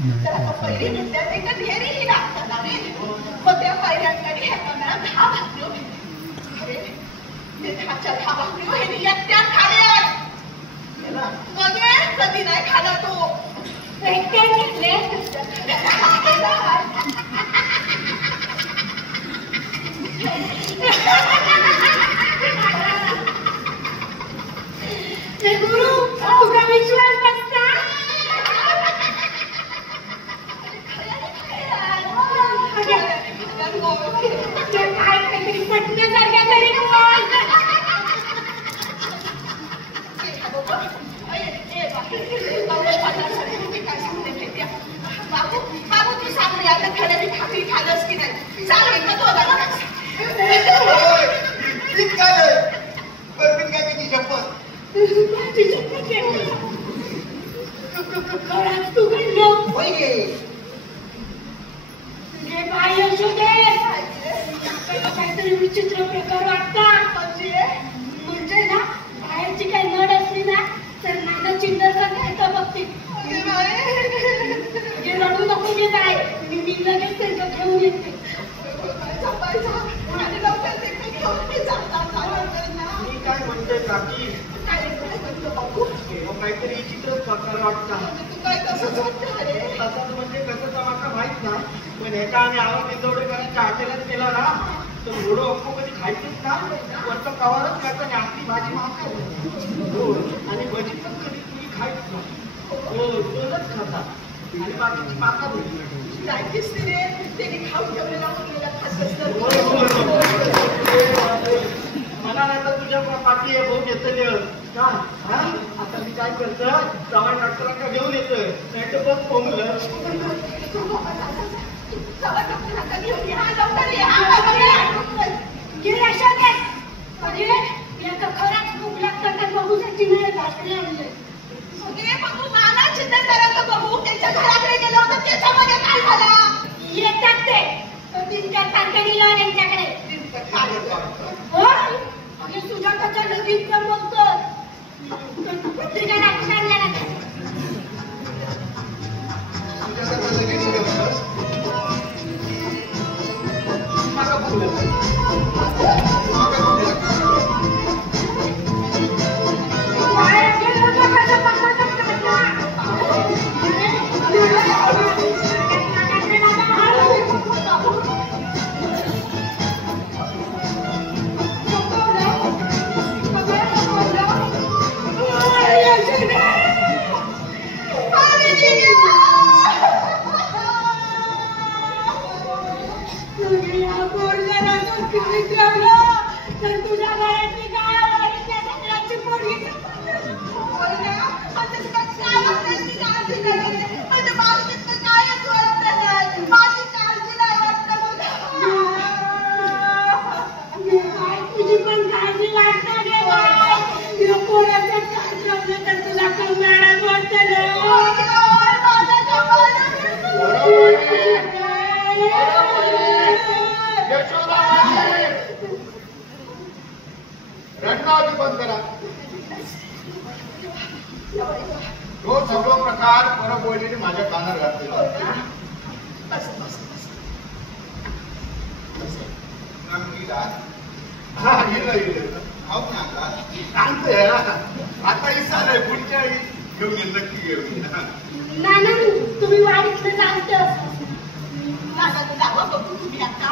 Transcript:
तर आता पहिली नृत्यात एका ढेरीही लागताना रे मग त्या पायऱ्यांकडे ह्या कमळा 10 भाकरी होती. अरे ते 10च्या 10 भाकरी हे एकट्या खाल्या मगे कधी नाही खाला तो एकट्या घेतले गुरु तुझा विश्वास नसता काय काहीतरी पटण्यासारख्या तरी बाबू बाबू तू सांग आता खड्याने भाकरी खालस की नाही सांग एकदा तो काहीतरी विचित्र प्रकार वाटतात म्हणजे ना बाहेरची काही नड असली ना तर माझं चिंदर करता बघते रडू नको मी काय मी लगेच त्यांना घेऊन येते मी काय म्हणते काकी काहीतरी विचित्र प्रकार वाटतात म्हणजे कसं तर मात्र माहित ना पण ह्याचा आम्ही आवाज इंदवडेकरांच्या हॉटेलात केला ना तर घोडं अख्खो कधी खायचंच ना वरचं कवारच करता आणि आपली भाजी मागतात आणि भजी पण कधी तुम्ही खायच ना हो दोनच खातात आणि बाकीची माका भेटली जायचीच रे त्याने खाऊन ठेवलेला मला नाही तर तुझ्या पाठी हे भाऊ घेतले का आता मी काय करतं जवान डॉक्टरांना घेऊन येतोय नाही तर बघ पोंगलं खराच भूक लागतात बघूसाठी नाही भाकरी आणले बघू मला चिंतन करायचं बघू त्यांच्या घराकडे गेलं होतं त्याच्यामध्ये काय झालं येतात ते 3-4 तारखेला त्यांच्याकडे तुझ्या कशा लगीन कर बोलतो पत्रिका दाखवून आणल्या ना तो सगळं प्रकार परबोलीने माझ्या कानावर घातलेला आता इसा नाही पुढच्या घेऊन ये नक्की घेऊन नाना तुम्ही वाडीतलं जास्त तुम्ही आता